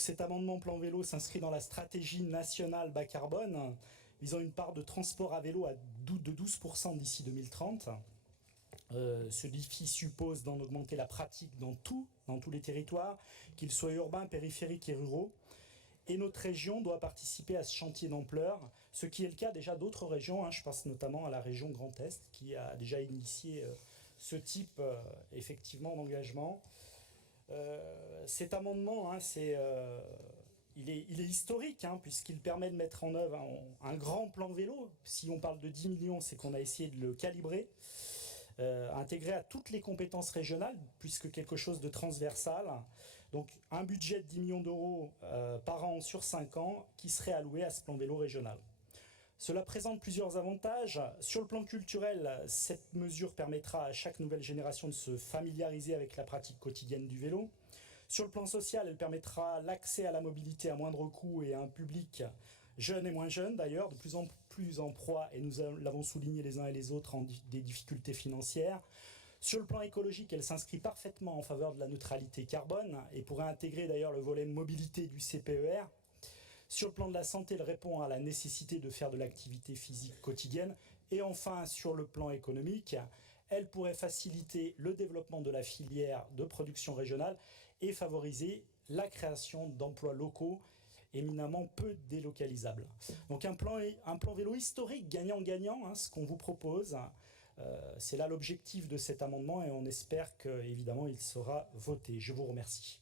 Donc cet amendement plan vélo s'inscrit dans la stratégie nationale bas carbone, visant une part de transport à vélo de 12% d'ici 2030. Ce défi suppose d'en augmenter la pratique dans tous les territoires, qu'ils soient urbains, périphériques et ruraux. Et notre région doit participer à ce chantier d'ampleur, ce qui est le cas déjà d'autres régions. Je pense notamment à la région Grand Est, qui a déjà initié ce type effectivement d'engagement. Cet amendement, il est historique, puisqu'il permet de mettre en œuvre un grand plan vélo. Si on parle de 10 millions, c'est qu'on a essayé de le calibrer, intégré à toutes les compétences régionales, puisque quelque chose de transversal. Donc un budget de 10 millions d'euros par an sur 5 ans qui serait alloué à ce plan vélo régional. Cela présente plusieurs avantages. Sur le plan culturel, cette mesure permettra à chaque nouvelle génération de se familiariser avec la pratique quotidienne du vélo. Sur le plan social, elle permettra l'accès à la mobilité à moindre coût et à un public jeune et moins jeune d'ailleurs, de plus en plus en proie, et nous l'avons souligné les uns et les autres, des difficultés financières. Sur le plan écologique, elle s'inscrit parfaitement en faveur de la neutralité carbone et pourrait intégrer d'ailleurs le volet mobilité du CPER. Sur le plan de la santé, elle répond à la nécessité de faire de l'activité physique quotidienne. Et enfin, sur le plan économique, elle pourrait faciliter le développement de la filière de production régionale et favoriser la création d'emplois locaux éminemment peu délocalisables. Donc un plan vélo historique gagnant-gagnant, ce qu'on vous propose. C'est là l'objectif de cet amendement et on espère qu'évidemment il sera voté. Je vous remercie.